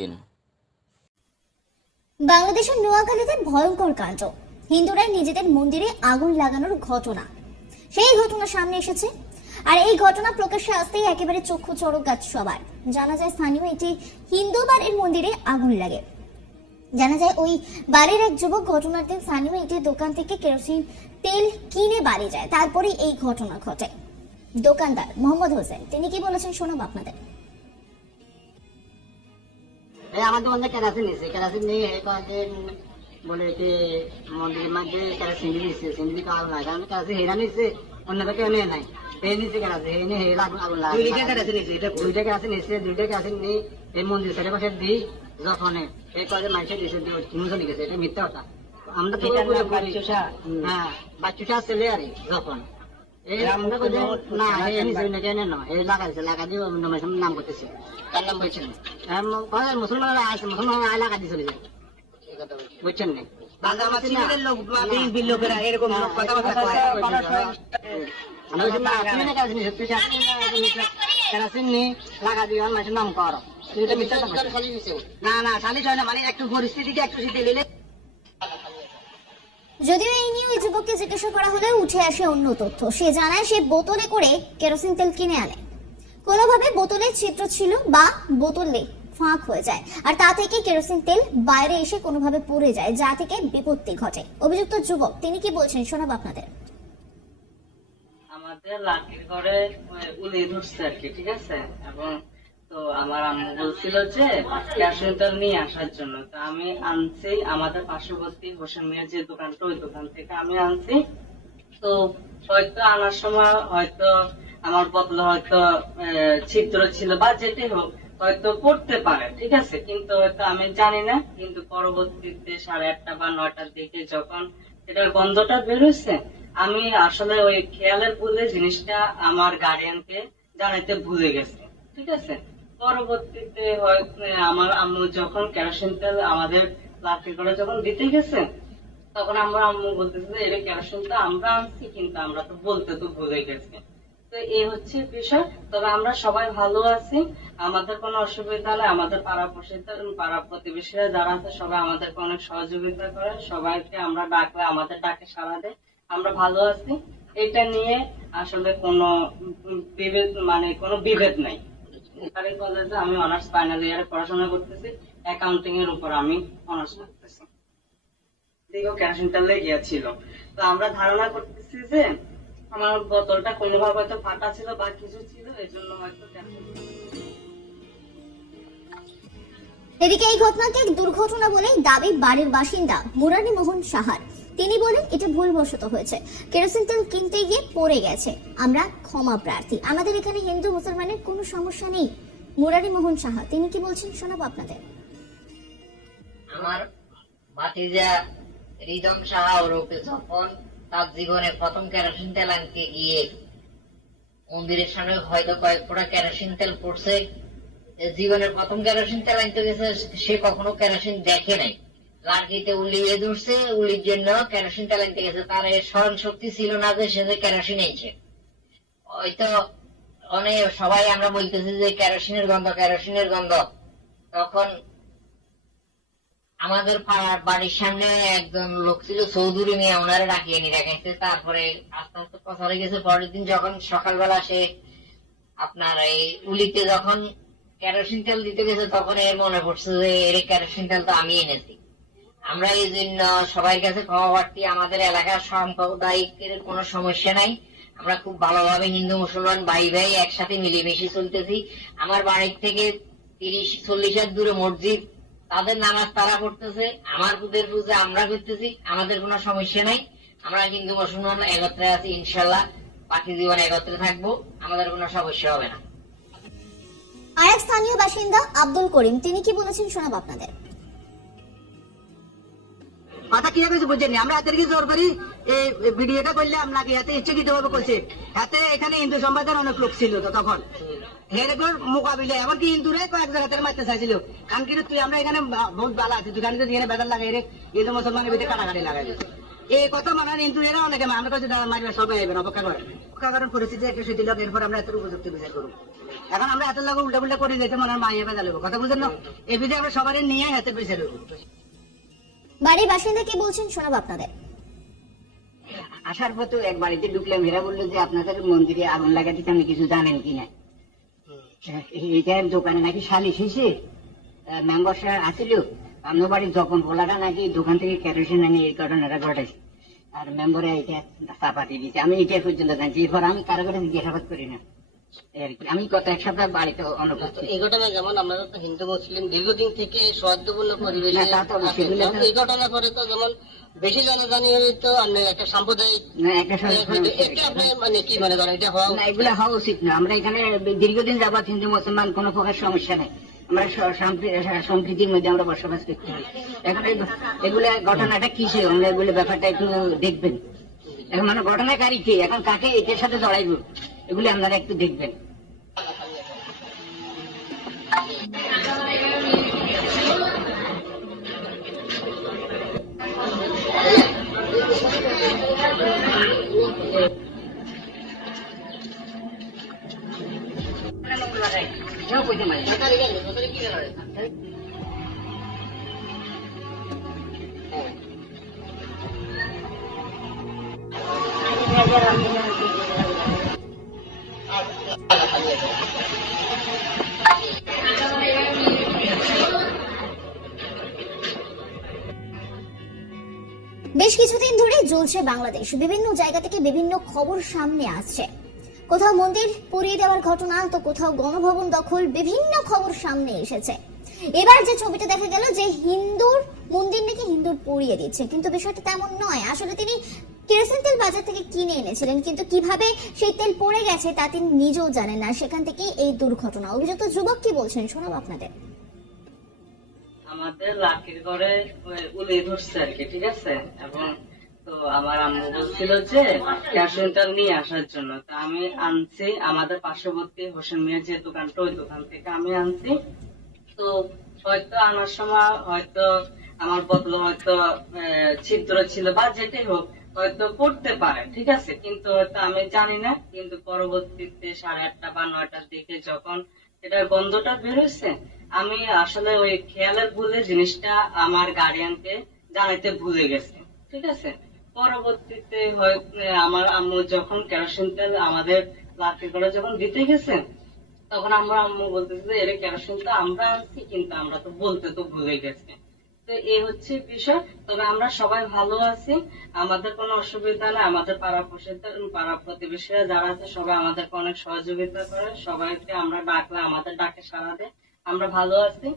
দিন। বাংলাদেশের নোয়াখালীতে ভয়ঙ্কর কাণ্ড, হিন্দুরাই নিজেদের মন্দিরে আগুন লাগানোর ঘটনা। সেই ঘটনা সামনে এসেছে, আর এই ঘটনা প্রকাশ্যে আসতেই একেবারে চক্ষু চড়ক গাছ সবার। জানা যায় স্থানীয় একটি হিন্দু বাড়ির মন্দিরে আগুন লাগে। জানা যায় ওই বাড়ির এক যুবক ঘটনার দিন স্থানীয় একটি দোকান থেকে কেরোসিন তেল কিনে বাড়ি যায়, তারপরে এই ঘটনা ঘটে। দোকানদার মোহাম্মদ হোসেন তিনি কি বলেছেন শোনাবো আপনাদের। আমাদের মধ্যে কেরাসিন নিচ্ছে, কেরাসিন নিয়ে বলে যে মন্দিরের মধ্যে কেরাসিন নিচ্ছে, সিন্দি আগুন লাগে। কারণ কেরাসিন হেরা নিচ্ছে, অন্যটা কেউ নিয়ে নাই। এই নিচ্ছে কেরাসিন, এই নিয়ে হেরা আগুন লাগে। দুইটা কেরাসিন নিচ্ছে, দুইটা কেরাসিন নিয়ে এই মন্দির সাইডে পাশে দিই। যখন এই কয়ে মানুষের দিচ্ছে নিউজে লিখেছে, এটা মিথ্যা কথা। আমরা তো হ্যাঁ বাচ্চুটা ছেলে আর যখন না এই লাগাইছে, লাগা দিয়ে নাম করতেছে। তার নাম বলছেন মুসলমানরা আছে, মুসলমানরা এলাকা দিয়ে চলে যায়, বুঝছেন না? লাগা দিয়ে মানুষের নাম কর, না না সালিশ হয় না, মানে একটু পরিস্থিতিকে একটু শীতে দিলে। যদিও এই নিয়ে ওই যুবককে জিজ্ঞাসা করা হলে উঠে আসে অন্য তথ্য। সে জানায় সে বোতলে করে কেরোসিন তেল কিনে আনে, কোনোভাবে বোতলে ছিদ্র ছিল বা বোতলে ফাঁক হয়ে যায়, আর তা থেকে কেরোসিন তেল বাইরে এসে কোনোভাবে পড়ে যায়, যা থেকে বিপত্তি ঘটে। অভিযুক্ত যুবক তিনি কি বলছেন শোনাবো আপনাদের। আমাদের লাঠির ঘরে উলি ধরছে আর কি, ঠিক আছে। এবং তো আমার আম্মু বলছিল যে কেরোসিন তেল নিয়ে আসার জন্য, তো আমি আনছি আমাদের পার্শ্ববর্তী হোসেন মিয়ার যে দোকানটা, ওই দোকান থেকে আমি আনছি। তো হয়তো আনার সময় হয়তো আমার বদলে হয়তো ছিদ্র ছিল বা যেটাই হোক, হয়তো পড়তে পারে, ঠিক আছে। কিন্তু হয়তো আমি জানি না। কিন্তু পরবর্তীতে 8:30 বা 9টার দিকে যখন এটার গন্ধটা বেরোচ্ছে, আমি আসলে ওই খেয়ালের ভুলে জিনিসটা আমার গার্ডিয়ানকে জানাইতে ভুলে গেছে, ঠিক আছে। পরবর্তীতে হয়তো আমার আম্মু যখন কেরোসিন তেল আমাদের লাঠির ঘরে যখন দিতে গেছে, তখন আমার আম্মু বলতেছে যে এটা কেরোসিনটা আমরা আনছি, কিন্তু আমরা তো বলতে তো ভুলে গেছি। তো এই হচ্ছে বিষয়। তবে আমরা সবাই ভালো আছি, আমাদের কোনো অসুবিধা নেই। আমাদের পাড়া প্রতিবেশীরা যারা আছে সবাই আমাদেরকে অনেক সহযোগিতা করে, সবাইকে আমরা ডাকলে আমাদের ডাকে সাড়া দেয়। আমরা ভালো আছি, এটা নিয়ে আসলে কোনো বিভেদ নাই। সরকারি কলেজে আমি অনার্স ফাইনাল ইয়ারে পড়াশোনা করতেছি, অ্যাকাউন্টিং এর উপর আমি অনার্স করতেছি। কেরোসিন তেল লেগেছিল, তো আমরা ধারণা করতেছি যে আমার বোতলটা কোনোভাবে হয়তো ফাটা ছিল বা কিছু ছিল, এই জন্য হয়তো। এদিকে এই ঘটনাকে দুর্ঘটনা বলেই দাবি বাড়ির বাসিন্দা মুরারি মোহন সাহার। তিনি বলেন এটা ভুলবশত হয়েছে, কেরোসিন তেল কিনতে গিয়ে পড়ে গেছে, আমরা ক্ষমা প্রার্থী, আমাদের এখানে হিন্দু মুসলমানের কোনো সমস্যা নেই। মুরারি মোহন সাহা তিনি কি বলছেন শোনাবো আপনাদের। আমার ভাতিজা রিদম সাহা ওরফে যখন তার জীবনে প্রথম কেরোসিন তেল আনতে গিয়ে মন্দিরের সামনে হয়তো কয়েক ফোঁটা কেরোসিন তেল পড়ছে, জীবনের প্রথম কেরোসিন তেল আনতে গেছে, সে কখনো কেরোসিন দেখে নাই। লাঠিতে উলিয়ে ধরছে, উলির জন্য কেরোসিন তেল আনতে গেছে, তার স্মরণ শক্তি ছিল না যে সে যে কেরোসিন আনছে। হয়তো অনেক সবাই আমরা বলতেছি যে কেরোসিনের গন্ধ, কেরোসিনের গন্ধ। তখন আমাদের বাড়ির সামনে একজন লোক ছিল চৌধুরী মিয়া, ওনারা ডাকিয়ে নিয়ে রাখাইছে। তারপরে আস্তে আস্তে কথা হয়ে গেছে। পরের দিন যখন সকালবেলা সে আপনার এই উলিতে যখন কেরোসিন তেল দিতে গেছে, তখন এর মনে পড়ছে যে এর কেরোসিন তেল তো আমি এনেছি। আমরা এই জন্য সবার কাছে ক্ষমা প্রার্থী। আমাদের এলাকার সাম্প্রদায়িকের কোনো সমস্যা নাই, আমরা খুব ভালোভাবে হিন্দু মুসলমান ভাই ভাই একসাথে মিলেমিশে চলতেছি। আমার বাড়ির থেকে 30-40 হাত দূরে মসজিদ, তাদের নামাজ তারা করতেছে, আমার পুজোর পূজা আমরা করতেছি, আমাদের কোনো সমস্যা নাই। আমরা হিন্দু মুসলমান একত্রে আছি, ইনশাল্লাহ বাকি জীবন একত্রে থাকবো, আমাদের কোনো সমস্যা হবে না। আরেক স্থানীয় বাসিন্দা আব্দুল করিম তিনি কি বলেছেন শোনাবো আপনাদের। কথা কি হয়েছে বুঝছেন, আমরা হাতের কি জোর করি এই ভিডিওটা করলে আপনাকে হাতে ইচ্ছাকৃত ভাবে করছে। হাতে এখানে হিন্দু সম্প্রদায়ের অনেক লোক ছিল, তো তখন হেরেকর মোকাবিলে এমনকি হিন্দুরাই কয়েক জায়গাতে মারতে চাইছিল। কারণ কিন্তু তুই আমরা এখানে বহুত ভালো আছি, দোকানে যেখানে বেদার লাগাই রে হিন্দু মুসলমানের ভিতরে কাটাকাটি লাগাই এই কথা মানে হিন্দু এরা অনেকে আমরা কাছে মারিবার সবাই আইবেন, অপেক্ষা করেন পরিস্থিতি একটা সেটি লোক, এরপর আমরা এত উপযুক্ত বিচার করবো। এখন আমরা এত লোক উল্টা পুল্টা করে যেতে মনে হয় মাইয়া বেজা লোক কথা বুঝলেন না এই বিষয়ে আমরা সবারই নিয়ে হাতে বেঁচে দেবো। বাড়ির বাসিন্দা কি বলছেন শোনাবো আপনাদের। আসার পর তো এক বাড়িতে ঢুকলাম, এরা বললো যে আপনাদের মন্দিরে আগুন লাগাতে আপনি কিছু জানেন কিনা। এইটার দোকানে নাকি সালিশ হয়েছে, মেম্বার সাহেব আসছিল, আপনার বাড়ির যখন বলাটা নাকি দোকান থেকে কেরোসিন আনি এই ঘটনাটা ঘটাইছে, আর মেম্বারে এটা চাপা দিয়ে দিয়েছে। আমি এটা পর্যন্ত জানছি, এরপর আমি কারো কাছে জিজ্ঞাসাবাদ করি না আর কি। আমি গত এক সপ্তাহ বাড়িতে অনুপস্থিত। এই ঘটনা যেমন আমরা তো হিন্দু মুসলিম দীর্ঘদিন থেকে সৌহার্দ্যপূর্ণ পরিবেশে না, তা তো অবশ্যই। আছি। এই ঘটনার পরে তো যেমন বেশি জানাজানি হইতো আপনি একটা সাম্প্রদায়িক না, একটা এটা আপনি মানে কি মনে করেন এটা হওয়া না, এগুলো হওয়া উচিত না। আমরা এখানে দীর্ঘদিন যাবৎ হিন্দু মুসলমান কোনো প্রকার সমস্যা নেই, আমরা সম্প্রীতির মধ্যে আমরা বসবাস করতে পারি। এখন এগুলো ঘটনাটা কিসে, আমরা এগুলো ব্যাপারটা একটু দেখবেন। এখন মানে ঘটনাকারী কে, এখন কাকে এটার সাথে জড়াইব, এগুলি আপনারা একটু দেখবেন। বেশ কিছুদিন ধরে জ্বলছে বাংলাদেশ, বিভিন্ন জায়গা থেকে বিভিন্ন খবর সামনে আসছে। কোথাও মন্দির পুড়িয়ে দেওয়ার ঘটনা, তো কোথাও গণভবন দখল, বিভিন্ন খবর সামনে এসেছে। এবার যে ছবিটা দেখা গেল যে হিন্দুর মন্দির নাকি হিন্দুর পুড়িয়ে দিচ্ছে, কিন্তু বিষয়টা তেমন নয়। আসলে তিনি কেরোসিন তেল বাজার থেকে কিনে এনেছিলেন, কিন্তু কিভাবে সেই তেল পড়ে গেছে তা তিনি নিজেও জানেন না, সেখান থেকেই এই দুর্ঘটনা। অভিযুক্ত যুবক কি বলছেন শোনাবো আপনাদের। আমাদের লাঠির ঘরে উলি ধরছে আর কি, ঠিক আছে। এবং তো আমার আম্মু বলছিল যে কেরোসিনটা নিয়ে আসার জন্য, তো আমি আনছি আমাদের পার্শ্ববর্তী হোসেন মিয়ার যে দোকানটা, ওই দোকান থেকে আমি আনছি। তো হয়তো আনার সময় হয়তো আমার বদলে হয়তো ছিদ্র ছিল বা যেটাই হোক, হয়তো পড়তে পারে, ঠিক আছে, কিন্তু হয়তো আমি জানি না। কিন্তু পরবর্তীতে 8:30 বা 9টার দিকে যখন এটার গন্ধটা বের হয়েছে, আমি আসলে ওই খেয়ালের ভুলে জিনিসটা আমার গার্ডিয়ানকে জানাইতে ভুলে গেছে, ঠিক আছে। পরবর্তীতে হয়তো আমার আম্মু যখন কেরোসিন তেল আমাদের লাঠি করে যখন দিতে গেছে, তখন আমরা আম্মু বলতেছে যে এর কেরোসিনটা আমরা আনছি, কিন্তু আমরা তো বলতে তো ভুলে গেছি। তো এই হচ্ছে বিষয়। তবে আমরা সবাই ভালো আছি, আমাদের কোনো অসুবিধা নেই। আমাদের পাড়া প্রতিবেশীরা যারা আছে সবাই আমাদেরকে অনেক সহযোগিতা করে, সবাইকে আমরা ডাকলে আমাদের ডাকে সাড়া দেয়। আমরা ভালো আছি।